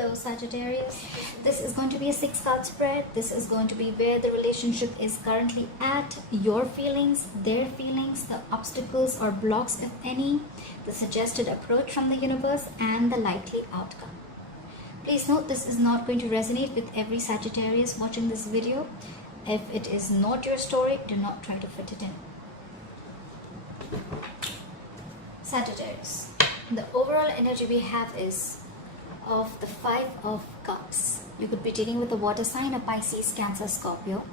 Hello Sagittarius, this is going to be a 6-card spread. This is going to be where the relationship is currently at, your feelings, their feelings, the obstacles or blocks if any, the suggested approach from the universe and the likely outcome. Please note this is not going to resonate with every Sagittarius watching this video. If it is not your story, do not try to fit it in. Sagittarius, the overall energy we have is of the 5 of Cups. You could be dealing with a water sign, a Pisces, Cancer, Scorpio.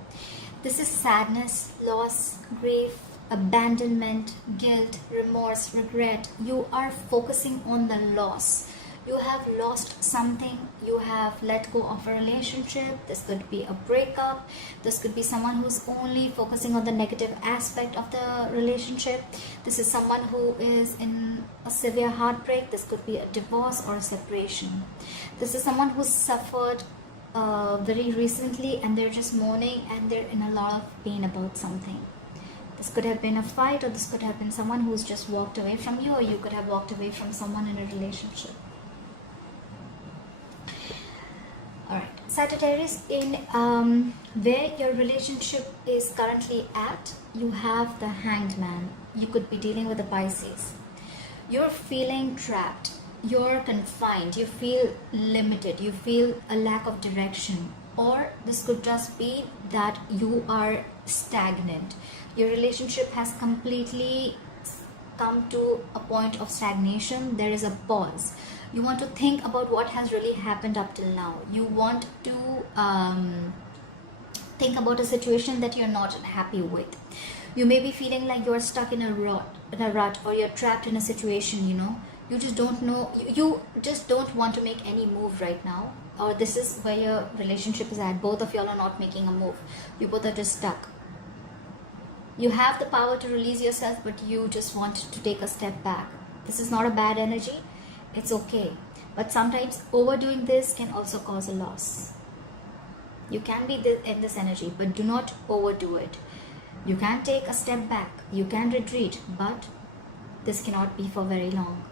This is sadness, loss, grief, abandonment, guilt, remorse, regret. You are focusing on the loss. You have lost something. You have let go of a relationship. This could be a breakup. This could be someone who's only focusing on the negative aspect of the relationship. This is someone who is in a severe heartbreak. This could be a divorce or a separation. This is someone who's suffered very recently and they're just mourning and they're in a lot of pain about something. This could have been a fight, or this could have been someone who's just walked away from you, or you could have walked away from someone in a relationship. Alright, Sagittarius, in where your relationship is currently at, you have the Hanged Man. You could be dealing with a Pisces. You're feeling trapped. You're confined. You feel limited. You feel a lack of direction. Or this could just be that you are stagnant. Your relationship has completely come to a point of stagnation. There is a pause. You want to think about what has really happened up till now. You want to think about a situation that you're not happy with. You may be feeling like you're stuck in a rut, or you're trapped in a situation, you know. You just don't know, you just don't want to make any move right now. Or this is where your relationship is at. Both of y'all are not making a move. You both are just stuck. You have the power to release yourself, but you just want to take a step back. This is not a bad energy. It's okay. But sometimes overdoing this can also cause a loss. You can be in this energy, but do not overdo it. You can take a step back. You can retreat, but this cannot be for very long.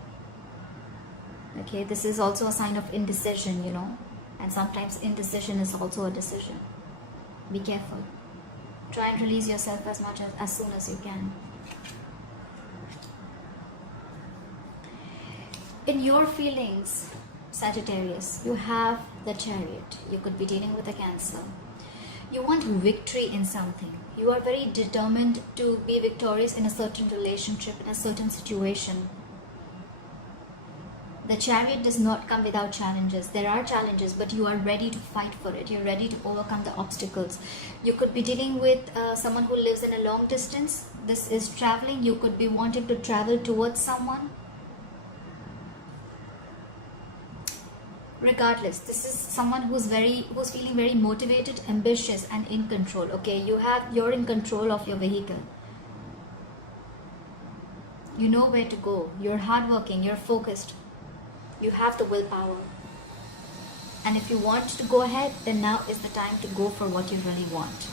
Okay, this is also a sign of indecision, you know. And sometimes indecision is also a decision. Be careful. Try and release yourself as soon as you can. In your feelings, Sagittarius, you have the Chariot. You could be dealing with a Cancer. You want victory in something. You are very determined to be victorious in a certain relationship, in a certain situation. The Chariot does not come without challenges. There are challenges, but you are ready to fight for it. You're ready to overcome the obstacles. You could be dealing with someone who lives in a long distance. This is traveling. You could be wanting to travel towards someone. Regardless, this is someone who's feeling very motivated, ambitious and in control. Okay, you're in control of your vehicle. You know where to go. You're hardworking, you're focused. You have the willpower. And if you want to go ahead, then now is the time to go for what you really want.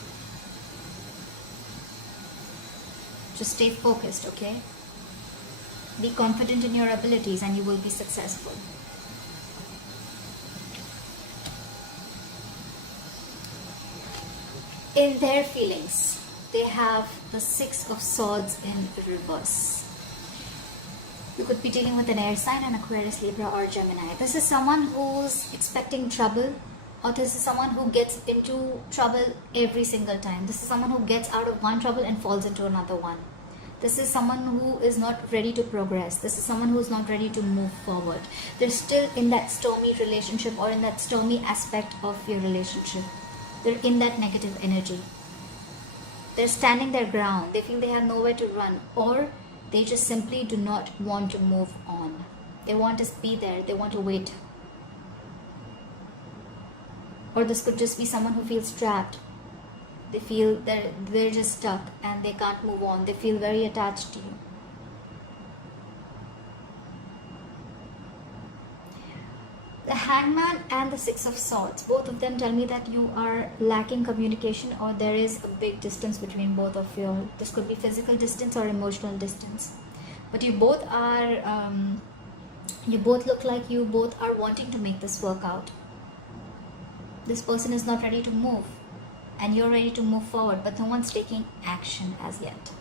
Just stay focused, okay? Be confident in your abilities and you will be successful. In their feelings, they have the 6 of Swords in reverse. You could be dealing with an air sign, an Aquarius, Libra or Gemini. This is someone who's expecting trouble, or this is someone who gets into trouble every single time. This is someone who gets out of one trouble and falls into another one. This is someone who is not ready to progress. This is someone who's not ready to move forward. They're still in that stormy relationship or in that stormy aspect of your relationship. They're in that negative energy. They're standing their ground. They feel they have nowhere to run, or they just simply do not want to move on. They want to be there. They want to wait. Or this could just be someone who feels trapped. They feel that they're just stuck and they can't move on. They feel very attached to you. The Hangman and the 6 of Swords, both of them tell me that you are lacking communication, or there is a big distance between both of you. This could be physical distance or emotional distance. But you both are You both look like you both are wanting to make this work out. This person is not ready to move, and you're ready to move forward, but no one's taking action as yet.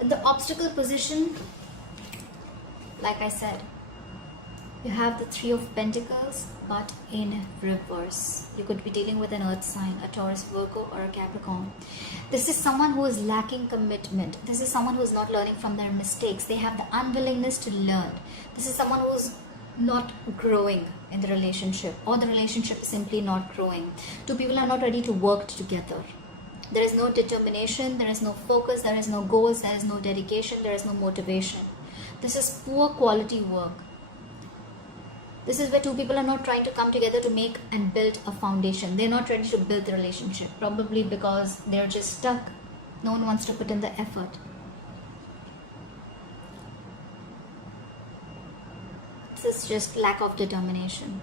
In the obstacle position, like I said, you have the Three of Pentacles, but in reverse. You could be dealing with an earth sign, a Taurus, Virgo, or a Capricorn. This is someone who is lacking commitment. This is someone who is not learning from their mistakes. They have the unwillingness to learn. This is someone who is not growing in the relationship, or the relationship is simply not growing. Two people are not ready to work together. There is no determination, there is no focus, there is no goals, there is no dedication, there is no motivation. This is poor quality work. This is where two people are not trying to come together to make and build a foundation. They're not ready to build the relationship, probably because they're just stuck. No one wants to put in the effort. This is just lack of determination.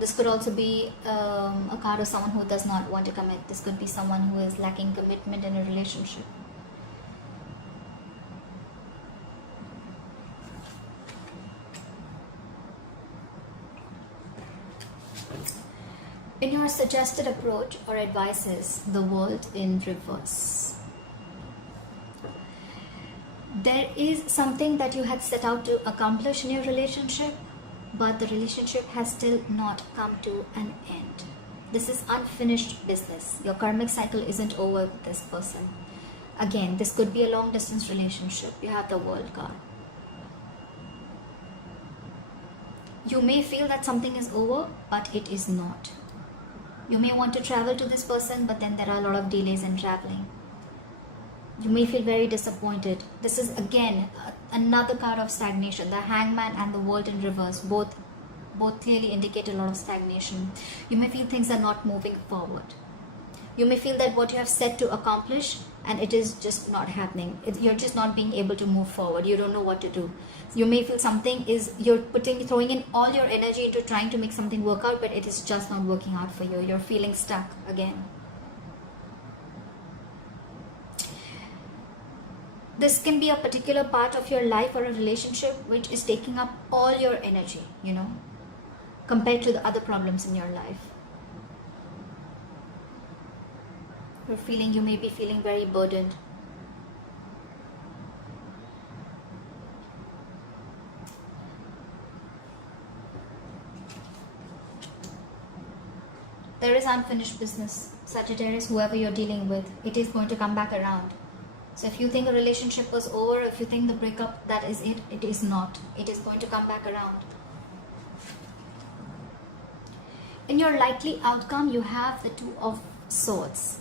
This could also be a card of someone who does not want to commit. This could be someone who is lacking commitment in a relationship. In your suggested approach or advices, the world in reverse. There is something that you had set out to accomplish in your relationship, but the relationship has still not come to an end. This is unfinished business. Your karmic cycle isn't over with this person. Again, this could be a long distance relationship. You have the World card. You may feel that something is over, but it is not. You may want to travel to this person, but then there are a lot of delays in traveling. You may feel very disappointed. This is again another card of stagnation. The Hangman and the World in reverse both clearly indicate a lot of stagnation. You may feel things are not moving forward. You may feel that what you have set to accomplish and it is just not happening. You're just not being able to move forward. You don't know what to do. You may feel something is, you're throwing in all your energy into trying to make something work out, but it is just not working out for you. You're feeling stuck again. This can be a particular part of your life or a relationship which is taking up all your energy, compared to the other problems in your life. You may be feeling very burdened. There is unfinished business. Sagittarius, whoever you're dealing with, it is going to come back around. So if you think a relationship was over, if you think the breakup, that is it, it is not. It is going to come back around. In your likely outcome, you have the Two of Swords,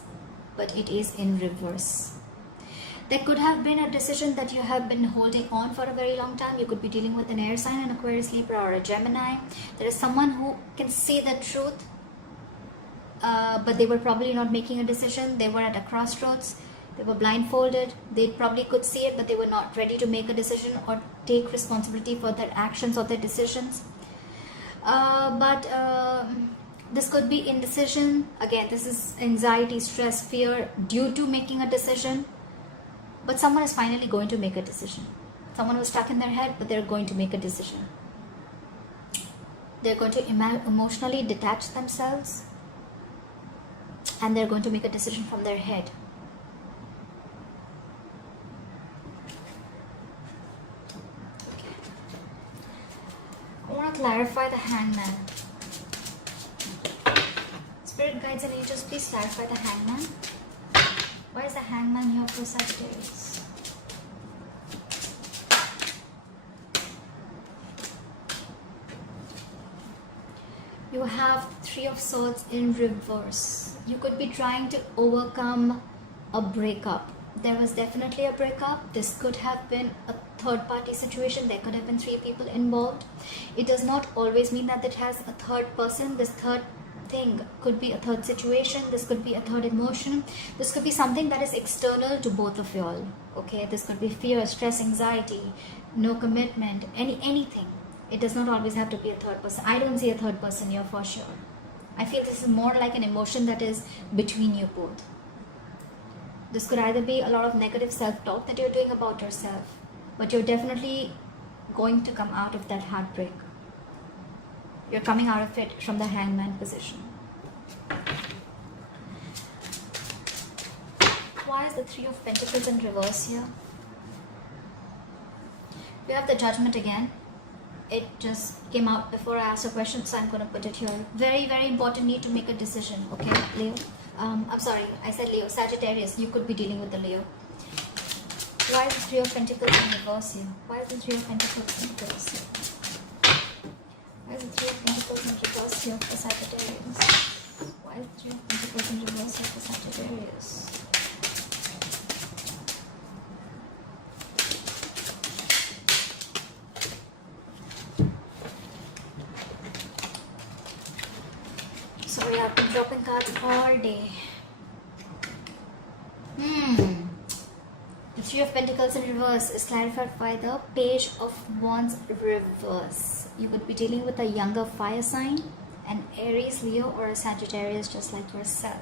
but it is in reverse. There could have been a decision that you have been holding on for a very long time. You could be dealing with an air sign, an Aquarius, Libra, or a Gemini. There is someone who can see the truth, but they were probably not making a decision. They were at a crossroads. They were blindfolded. They probably could see it, but they were not ready to make a decision or take responsibility for their actions or their decisions. This could be indecision. Again, this is anxiety, stress, fear due to making a decision. But someone is finally going to make a decision. Someone was stuck in their head, but they're going to make a decision. They're going to emotionally detach themselves, and they're going to make a decision from their head. I want to clarify the Hangman. Spirit guides and angels, please clarify the Hangman. Why is the Hangman here for Sagittarius? You have Three of Swords in reverse. You could be trying to overcome a breakup. There was definitely a breakup. This could have been a third party situation. There could have been three people involved. It does not always mean that it has a third person. This third thing could be a third situation. This could be a third emotion. This could be something that is external to both of y'all. Okay, this could be fear, stress, anxiety, no commitment, anything. It does not always have to be a third person. I don't see a third person here for sure. I feel this is more like an emotion that is between you both. This could either be a lot of negative self-talk that you're doing about yourself, but you're definitely going to come out of that heartbreak. You're coming out of it from the Hangman position. Why is the Three of Pentacles in reverse here? We have the Judgment again. It just came out before I asked a question, so I'm going to put it here. Very, very important need to make a decision, okay, Leo? I'm sorry, I said Leo. Sagittarius, you could be dealing with the Leo. Why is the Three of Pentacles in reverse here? Why is the Three of Pentacles in reverse here? Why is the Three of Pentacles in reverse here for Sagittarius? Why is the Three of Pentacles in reverse here for Sagittarius? Sorry, I've been dropping cards all day. The Three of Pentacles in reverse is clarified by the Page of Wands reverse. You would be dealing with a younger fire sign, an Aries, Leo, or a Sagittarius just like yourself.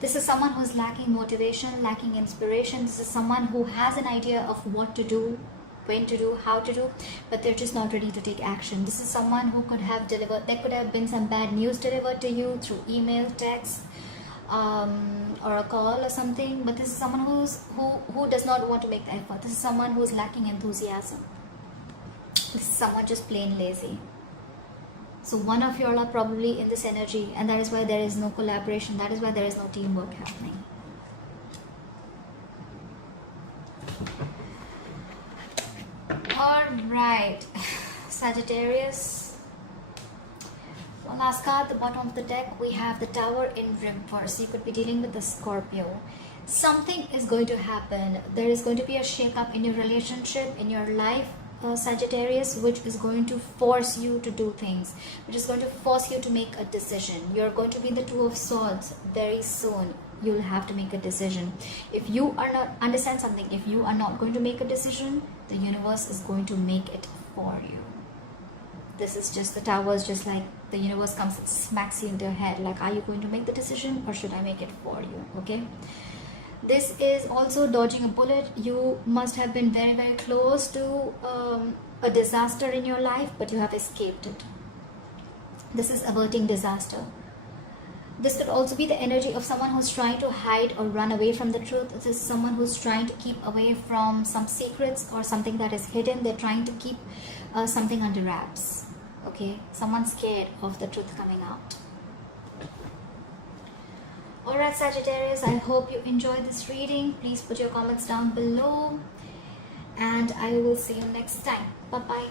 This is someone who's lacking motivation, lacking inspiration. This is someone who has an idea of what to do, when to do, how to do, but they're just not ready to take action. This is someone who could have delivered, there could have been some bad news delivered to you through email, text, or a call or something, but this is someone who does not want to make the effort. This is someone who's lacking enthusiasm. This is someone just plain lazy. So one of you all are probably in this energy, and that is why there is no collaboration, that is why there is no teamwork happening. Alright, Sagittarius. One last card, the bottom of the deck, we have the Tower in reverse. You could be dealing with the Scorpio. Something is going to happen. There is going to be a shake-up in your relationship, in your life, Sagittarius, which is going to force you to do things, which is going to force you to make a decision. You're going to be the Two of Swords very soon. You'll have to make a decision. If you are not, understand something, if you are not going to make a decision, the universe is going to make it for you. This is just the Towers, just like the universe comes and smacks you into your head, like, are you going to make the decision or should I make it for you? Okay, this is also dodging a bullet. You must have been very, very close to a disaster in your life, but you have escaped it. This is averting disaster. This could also be the energy of someone who's trying to hide or run away from the truth. This is someone who's trying to keep away from some secrets or something that is hidden. They're trying to keep something under wraps. Okay, someone's scared of the truth coming out. Alright, Sagittarius, I hope you enjoyed this reading. Please put your comments down below, and I will see you next time. Bye-bye.